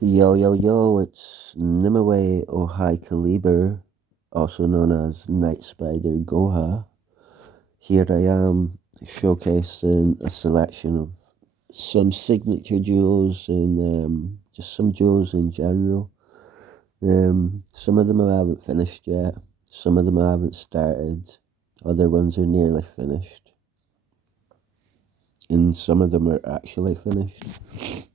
Yo, yo, yo, it's Nimueh or High Caliber, also known as Night Spider GOHA. Here I am showcasing a selection of some signature jewels and just some jewels in general. Some of them I haven't finished yet, some of them I haven't started, other ones are nearly finished, and some of them are actually finished.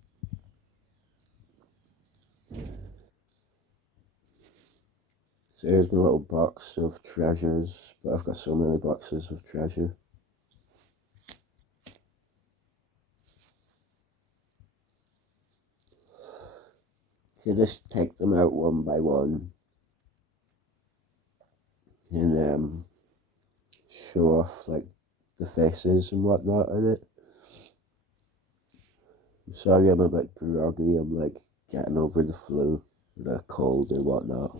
So here's my little box of treasures, but I've got so many boxes of treasure. So just take them out one by one and show off like the faces and whatnot in it. I'm sorry I'm a bit groggy, I'm like getting over the flu or a cold or whatnot.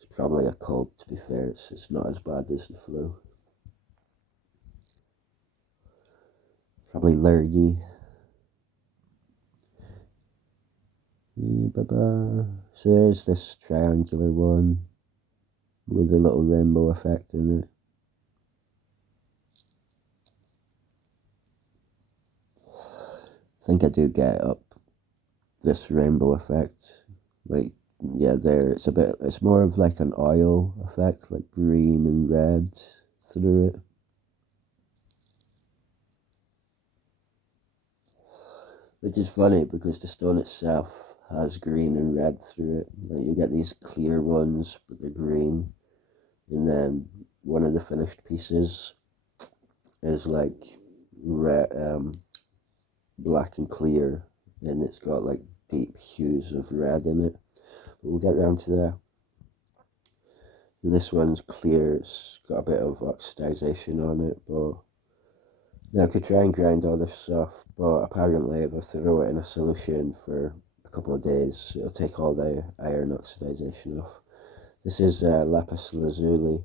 It's probably a cold, to be fair, it's not as bad as the flu. Probably lurgy. So there's this triangular one with a little rainbow effect in it. I think I do get up this rainbow effect. Like, yeah, it's more of like an oil effect, like green and red through it. Which is funny because the stone itself has green and red through it. Like, you get these clear ones, but they're green. And then one of the finished pieces is like red, black and clear, and it's got like deep hues of red in it. But we'll get around to that. And this one's clear, it's got a bit of oxidization on it, but yeah, I could try and grind all this off, but apparently if I throw it in a solution for a couple of days, it'll take all the iron oxidization off. This is lapis lazuli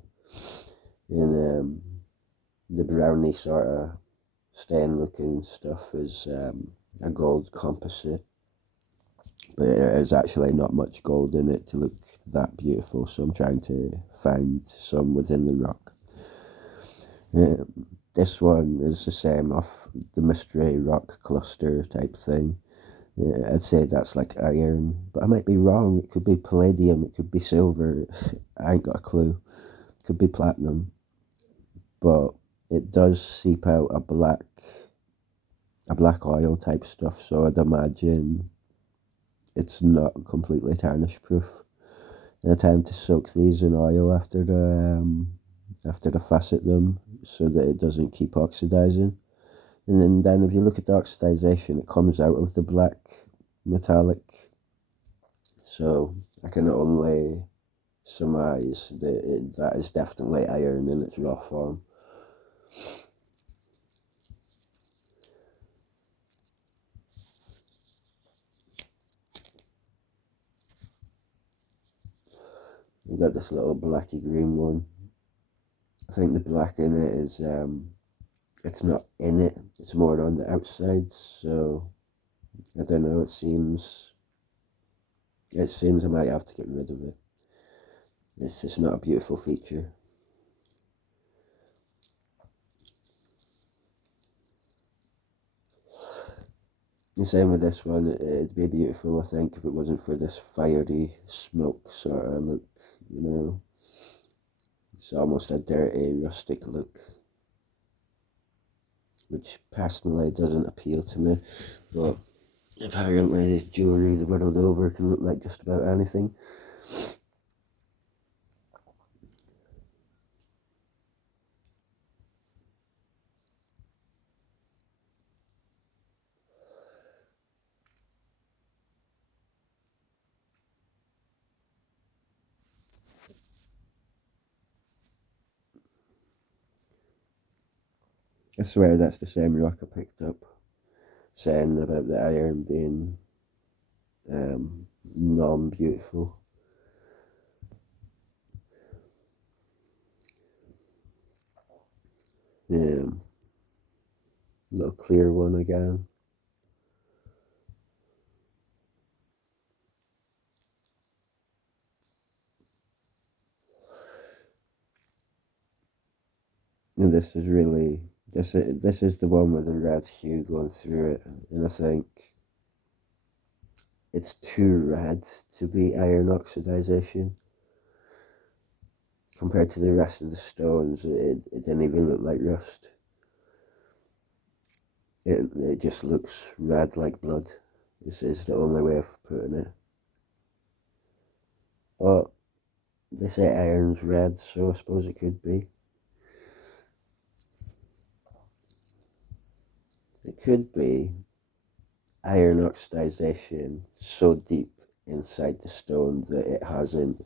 in the browny sort of stain looking stuff is a gold composite, but there's actually not much gold in it to look that beautiful, so I'm trying to find some within the rock. This one is the same off the mystery rock cluster type thing. I'd say that's like iron, but I might be wrong. It could be palladium, it could be silver. I ain't got a clue. It could be platinum, but it does seep out a black oil type stuff. So I'd imagine it's not completely tarnish proof. And I tend to soak these in oil after I facet them so that it doesn't keep oxidizing. And then if you look at the oxidization, it comes out of the black metallic. So I can only surmise that that is definitely iron in its raw form. We've got this little blacky green one. I think the black in it is it's not in it, it's more on the outside, so I don't know, it seems I might have to get rid of it. It's just not a beautiful feature. The same with this one, it'd be beautiful I think if it wasn't for this fiery smoke sort of look, you know. It's almost a dirty, rustic look, which personally doesn't appeal to me, but apparently jewellery the world over can look like just about anything. I swear that's the same rock I picked up, saying about the iron being non-beautiful. Um, Little clear one again. And this is the one with the red hue going through it, and I think it's too red to be iron oxidization. Compared to the rest of the stones, it didn't even look like rust. It just looks red like blood. This is the only way of putting it. But they say iron's red, so I suppose it could be. It could be iron oxidization so deep inside the stone that it hasn't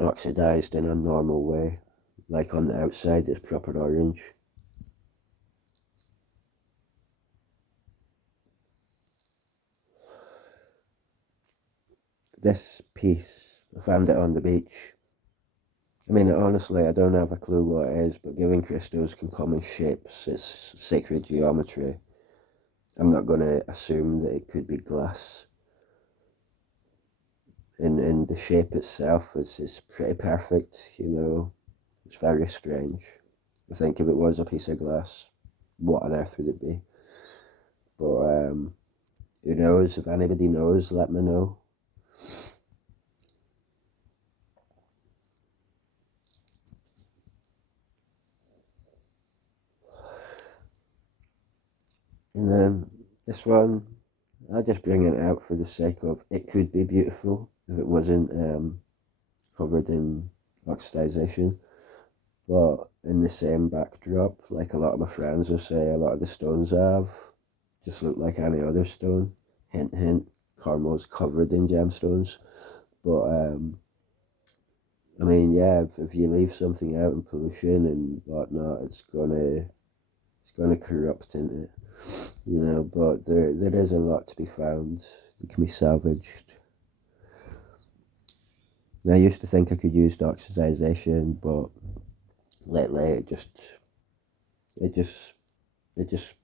oxidized in a normal way. Like on the outside, it's proper orange. This piece, I found it on the beach. I mean, honestly, I don't have a clue what it is, but given crystals can come in shapes, it's sacred geometry. I'm not going to assume that it could be glass. In the shape itself, it's pretty perfect, you know. It's very strange. I think if it was a piece of glass, what on earth would it be? But who knows? If anybody knows, let me know. And then this one, I just bring it out for the sake of it could be beautiful if it wasn't covered in oxidization. But in the same backdrop, like a lot of my friends will say, a lot of the stones I have just look like any other stone. Hint, hint, Carmel's covered in gemstones. But I mean, yeah, if you leave something out in pollution and whatnot, it's gonna corrupt in it, you know. But there is a lot to be found that can be salvaged. And I used to think I could use oxidization, but lately it just it just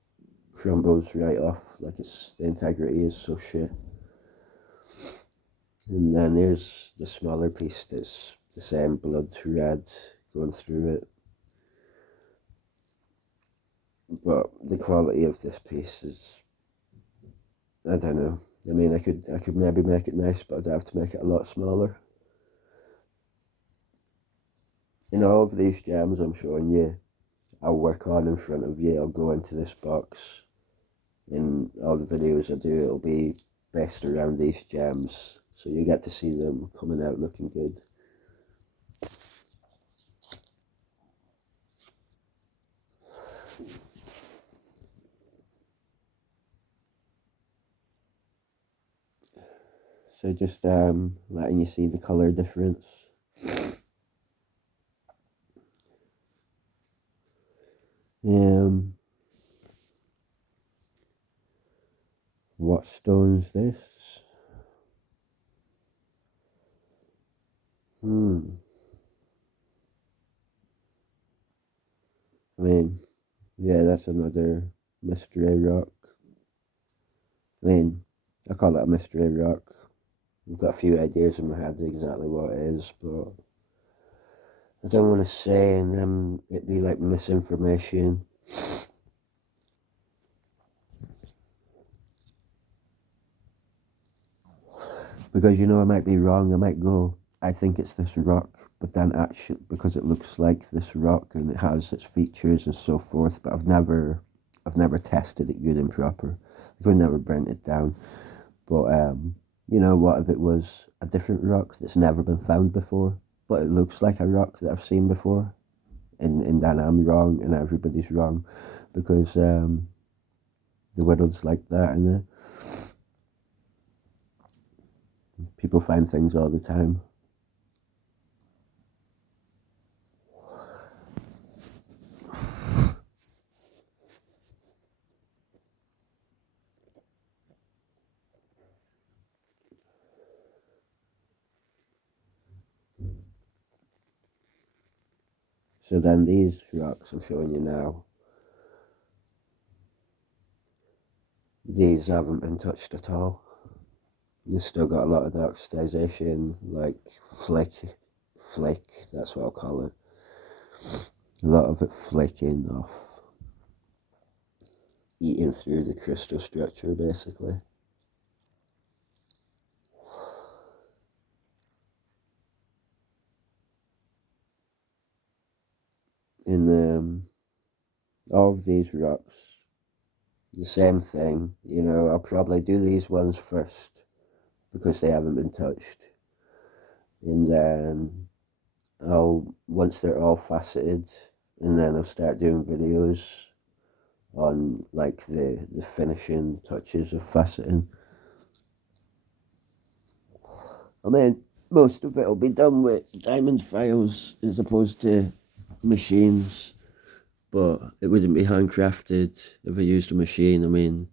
crumbles right off. Like the integrity is so shit. And then there's the smaller piece that's the same blood red going through it. But the quality of this piece is, I don't know. I mean, I could maybe make it nice, but I'd have to make it a lot smaller. In all of these gems I'm showing you, I'll work on in front of you. I'll go into this box. In all the videos I do, it'll be based around these gems, so you get to see them coming out looking good. So just letting you see the color difference. What stone's this? I mean, yeah, that's another mystery rock. I mean, I call it a mystery rock. I've got a few ideas in my head exactly what it is, but I don't want to say and then it'd be like misinformation. Because, you know, I might be wrong. I might go, I think it's this rock, but then actually, because it looks like this rock and it has its features and so forth, but I've never tested it good and proper. I've never burnt it down. But you know, what if it was a different rock that's never been found before, but it looks like a rock that I've seen before, and then I'm wrong and everybody's wrong, because the world's like that, and people find things all the time. So then these rocks I'm showing you now, these haven't been touched at all. They've still got a lot of the oxidization, like flake, that's what I'll call it. a lot of it flaking off, eating through the crystal structure basically. And all of these rocks, the same thing, you know, I'll probably do these ones first because they haven't been touched. And then once they're all faceted, and then I'll start doing videos on like the finishing touches of faceting. I mean, most of it will be done with diamond files as opposed to machines, but it wouldn't be handcrafted if I used a machine. I mean,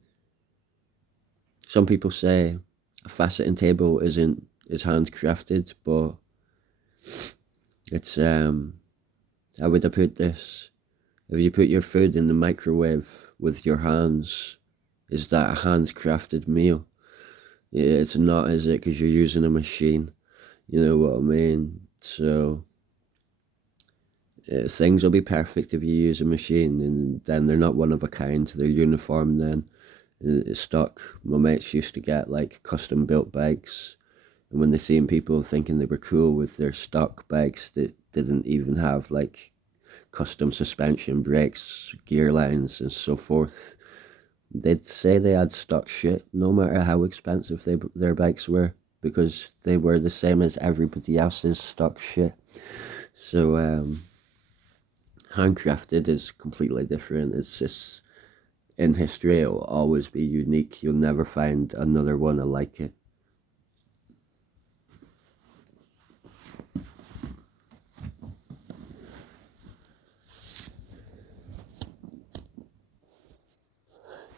some people say a faceting table is handcrafted, but it's how would I put this? If you put your food in the microwave with your hands, is that a handcrafted meal? Yeah, it's not, is it? Because you're using a machine. You know what I mean? So things will be perfect if you use a machine, and then they're not one of a kind. They're uniform. Then stock. My mates used to get like custom built bikes, and when they seen people thinking they were cool with their stock bikes that didn't even have like custom suspension, brakes, gear lines, and so forth, they'd say they had stock shit, no matter how expensive their bikes were, because they were the same as everybody else's stock shit. So handcrafted is completely different. It's just, in history, it will always be unique. You'll never find another one like it.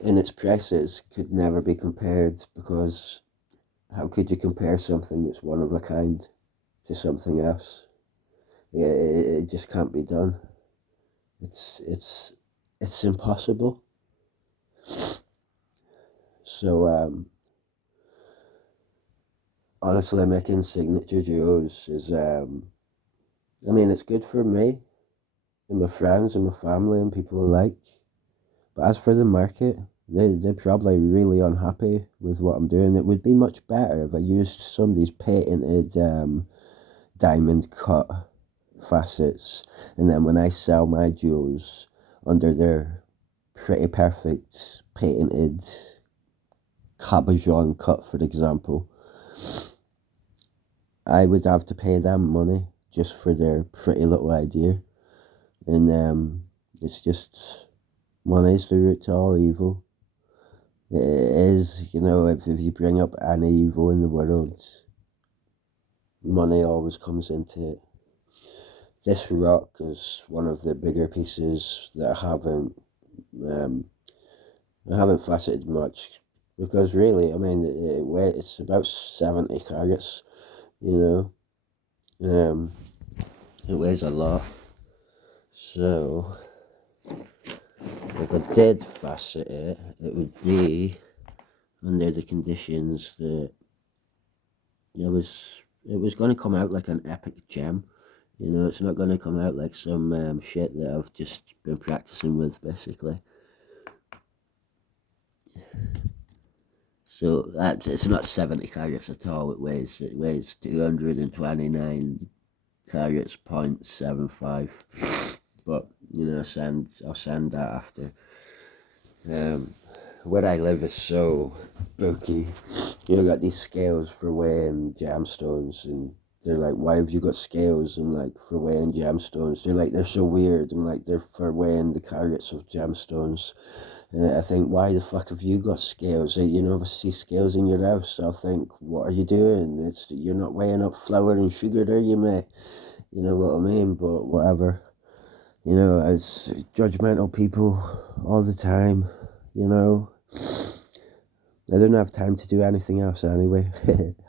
And its prices could never be compared, because how could you compare something that's one of a kind to something else? Yeah, it just can't be done. It's impossible. So honestly, making signature jewels is I mean, it's good for me and my friends and my family and people alike. But as for the market, they're probably really unhappy with what I'm doing. It would be much better if I used somebody's patented diamond cut facets, and then when I sell my jewels under their pretty perfect patented cabochon cut, for example, I would have to pay them money just for their pretty little idea. And it's just, money's the root to all evil. It is, you know, if you bring up any evil in the world, money always comes into it. This rock is one of the bigger pieces that um, I haven't faceted much, because really, I mean, it's about 70 carats, you know. It weighs a lot. So, if I did facet it, it would be under the conditions that it was going to come out like an epic gem. You know, it's not going to come out like some shit that I've just been practicing with, basically. So it's not 70 carats at all. It weighs 229 carats, 0.75. But you know, I'll send that after. Where I live is so booky. You know, got these scales for weighing gemstones, and they're like, "Why have you got scales?" I'm like, "For weighing gemstones." They're like, "They're so weird." I'm like, "They're for weighing the carats of gemstones." And I think, why the fuck have you got scales? You never see scales in your house. I'll think, what are you doing? You're not weighing up flour and sugar, are you, mate? You know what I mean? But whatever. You know, as judgmental people all the time, you know. I don't have time to do anything else anyway.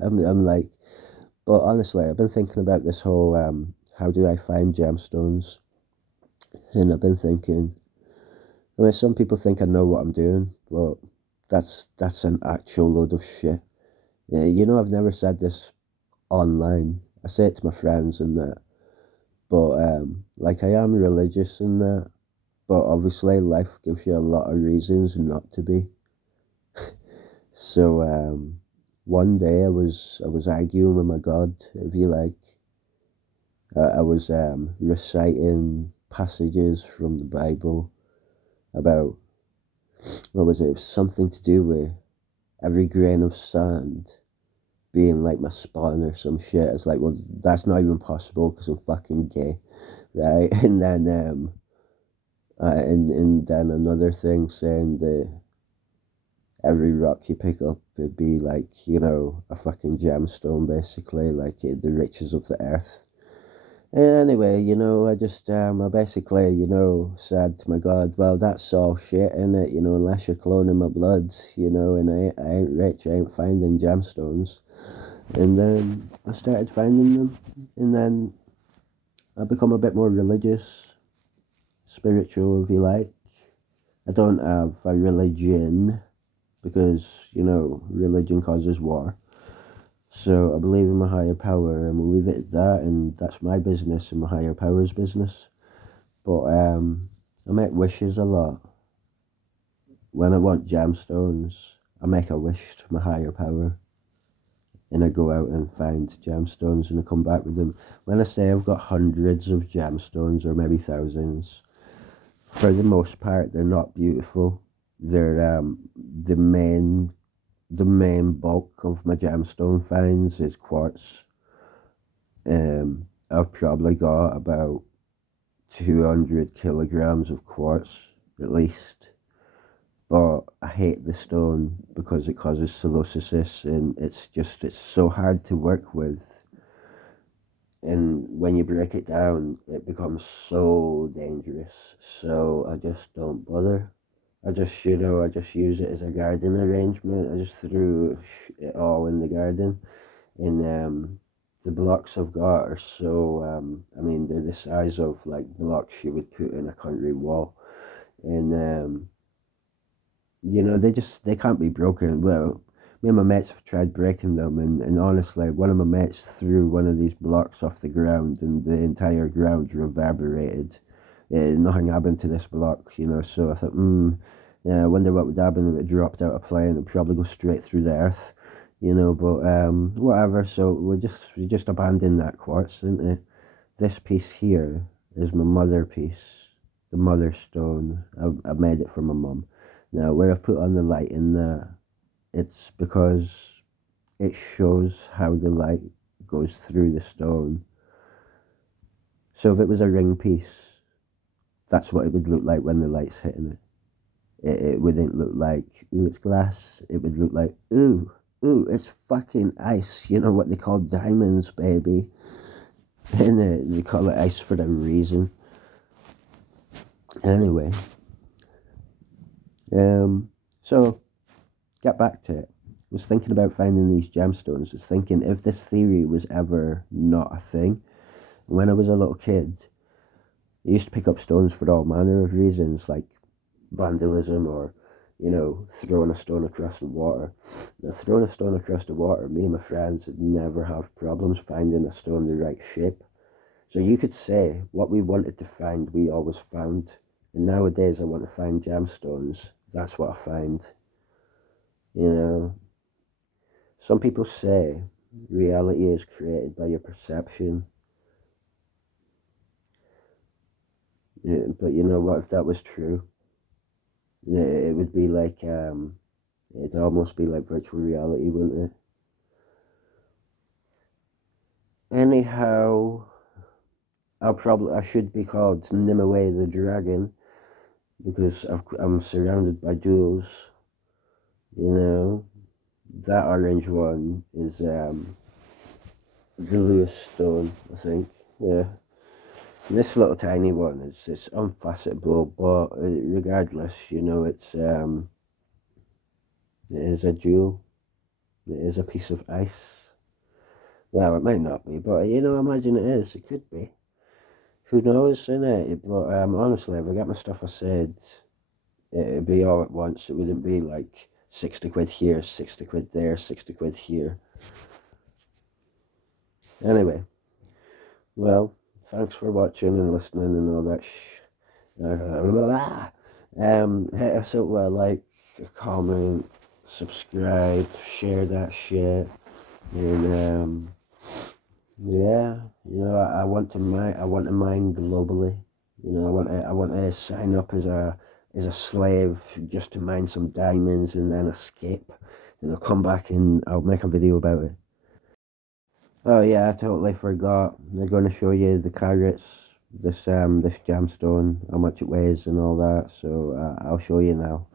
I'm like, but honestly, I've been thinking about this whole, how do I find gemstones? And I've been thinking, I mean, some people think I know what I'm doing, but that's an actual load of shit. Yeah, you know, I've never said this online. I say it to my friends and that. But like I am religious in that, but obviously life gives you a lot of reasons not to be. So one day I was arguing with my God, if you like. I was reciting passages from the Bible about, what was it? It was something to do with every grain of sand being like my spawn or some shit. It's like, well, that's not even possible because I'm fucking gay, right? And then and then another thing saying that every rock you pick up would be like, a fucking gemstone, basically, like the riches of the earth. Anyway, I basically, said to my God, well, that's all shit, innit? Unless you're cloning my blood, and I ain't rich, I ain't finding gemstones. And then I started finding them, and then I become a bit more religious, spiritual, if you like. I don't have a religion because, religion causes war. So I believe in my higher power, and we'll leave it at that, and that's my business and my higher power's business. But I make wishes a lot. When I want gemstones, I make a wish to my higher power, and I go out and find gemstones, and I come back with them. When I say I've got hundreds of gemstones, or maybe thousands, for the most part, they're not beautiful. They're the main bulk of my gemstone finds is quartz. I've probably got about 200 kilograms of quartz at least, but I hate the stone because it causes silicosis, and it's so hard to work with, and when you break it down it becomes so dangerous, so I just don't bother. I just use it as a garden arrangement. I just threw it all in the garden, and the blocks I've got are so, they're the size of like blocks you would put in a country wall, and they can't be broken. Well, me and my mates have tried breaking them, and honestly, one of my mates threw one of these blocks off the ground, and the entire ground reverberated. Nothing happened to this block, so I thought, yeah, I wonder what would happen if it dropped out of plane. It'd probably go straight through the earth, but whatever. So we just abandoned that quartz, didn't it? This piece here is my mother piece, the mother stone. I made it for my mum. Now, where I've put on the light in there, it's because it shows how the light goes through the stone. So if it was a ring piece, that's what it would look like when the light's hitting it. It wouldn't look like, ooh, it's glass. It would look like, ooh, it's fucking ice. You know what they call diamonds, baby. And they call it ice for a reason. Anyway, so get back to it. I was thinking about finding these gemstones. I was thinking if this theory was ever not a thing. When I was a little kid, I used to pick up stones for all manner of reasons, like vandalism or, throwing a stone across the water. Now, throwing a stone across the water, me and my friends would never have problems finding a stone the right shape. So you could say what we wanted to find, we always found. And nowadays I want to find gemstones. That's what I find. Some people say reality is created by your perception. Yeah, but you know what, if that was true, it would be like, it'd almost be like virtual reality, wouldn't it? Anyhow, I should be called Nimueh the dragon because I'm surrounded by jewels. That orange one is the Lewis stone, I think. Yeah. This little tiny one it's unfacettable, but regardless, it is a jewel. It is a piece of ice. Well, it might not be, but imagine it is. It could be. Who knows, innit? But honestly, if I get my stuff I said, it'd be all at once. It wouldn't be like 60 quid here, 60 quid there, 60 quid here. Anyway, well, thanks for watching and listening and all that hit us up with a like, a comment, subscribe, share that shit, and yeah, you know, I want to mine globally. You know, I want to sign up as a slave just to mine some diamonds and then escape. And I'll come back and I'll make a video about it. Oh yeah, I totally forgot. They're going to show you the carrots, this gemstone, how much it weighs and all that. So I'll show you now.